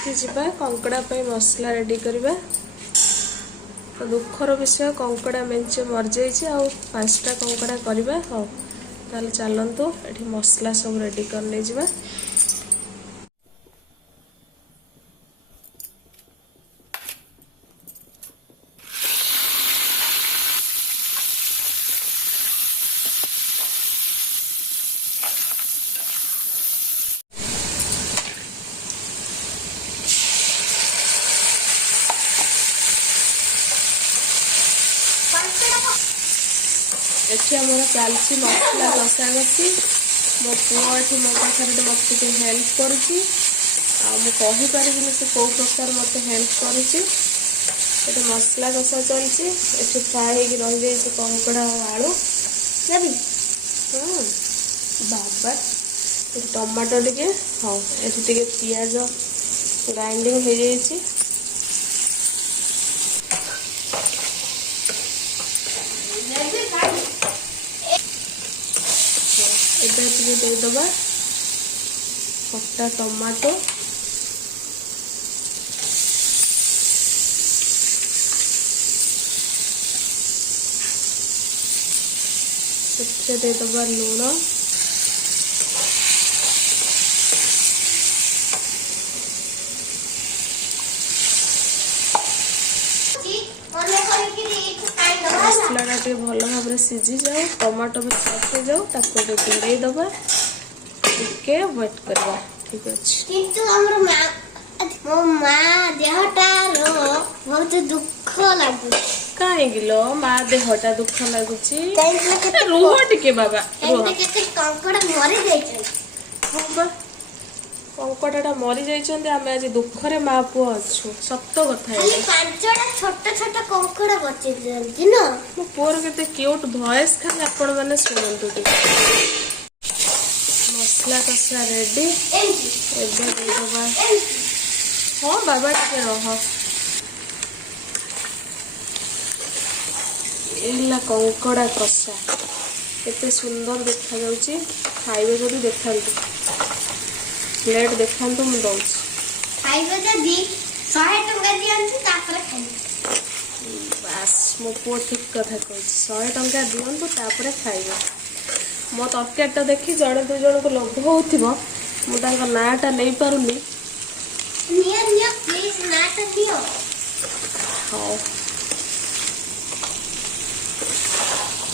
ଯିବା कंकड़ा पे मसला रेडी करवा। तो दुखर विषय कंकड़ा मेंचे मर जाइए आ 5टा कंकड़ा करवा। हाँ ताले चलतु ये मसला सब रेडी करने जा। एठी हमर चलची मसला कषा कषी मो पुआ एठी मो पाखरे मत हेल्प करुची कही पारिबिनी से कौ प्रकार मत हेल्प करुची। एठी मसला कषा चलची एठी फ्राई हो रही जाइए कंकड़ा और आलू जाबी। बाबा टमाटो टिके हाँ एठी टिके पियाज ग्राइंडिंग हो जाइए। देदबा कटा टमाटो से देदबा लूण मसला टे भल भाव सीझी जाओ टमाटो भी पकई जाओ ताको घोड़े दबा टिके वेट करवा। ठीक अच्छे किंतु हमर मो मां देहटा बहुत दुख लागु काहे गिलो मां देहटा दुख लागुची रुह टिके बाबा केते कंकड़ा मरि जाइछन। हां बा कंकड़ा मरी जाइछन आमे आज दुखरे मां पुओ अछु सत्य कथा है। खाली 5टा छोट छोट कंकड़ा बचि जंती न मो पोर केते क्यूट वॉइस खाली आपण माने सुनंतु टिके। मसला कषा रेडी एबे दे दबा। हाँ बाबा टिके रह एला कंकड़ा कषा केते सुंदर देखा जाउची। खाइबे जदी देखांतु प्लेट देखांतु मु दउची खाइबे जदी 100 टंका दियंतु तापर खाइ। बस मो पो ठीक कथा कहछि 100 टंका दियंतु तापर खाइबे। मो तरकारीटा देखी जड़े दु जन को लोभ होथिबो मु तांका नाटा नै पारुनी। निया निया प्लीज नाटा दियो। हां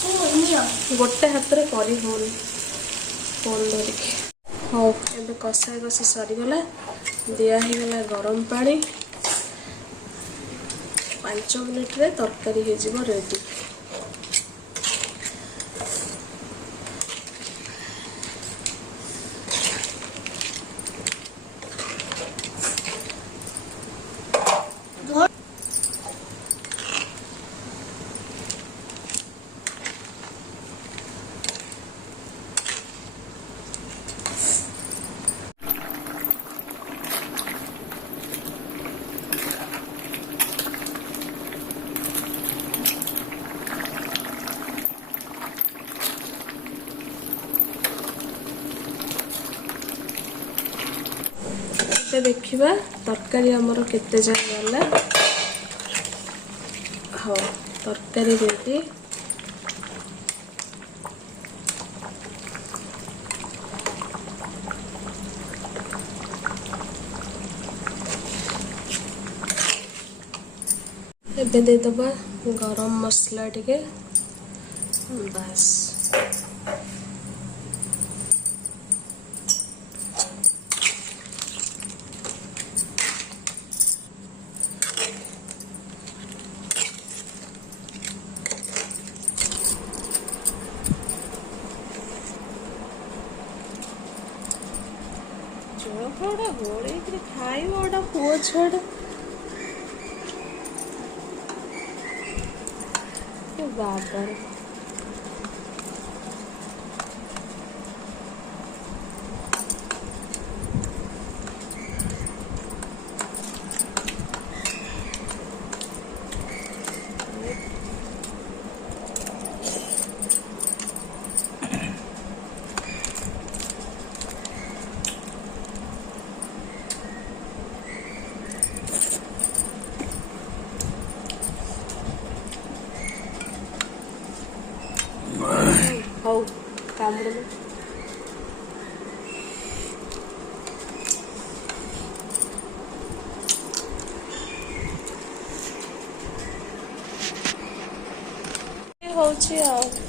ओ नियो गोटे हाथ रे करी होनी फोन धरिके। हाँ एबे कषा कषी सरीगला दिया ही गला गरम पानी 5 मिनिट रे तरकारी हो जिवो रेडी। देखिबा तरकारी हमर केते जाय गला। हाँ तरकारी रेडी एबे दे दबा गरम मसला टिके बस। जोड़ा होड़े खाई गोटा पुओ छुआटा बाबा ଅଛି ଆଉ।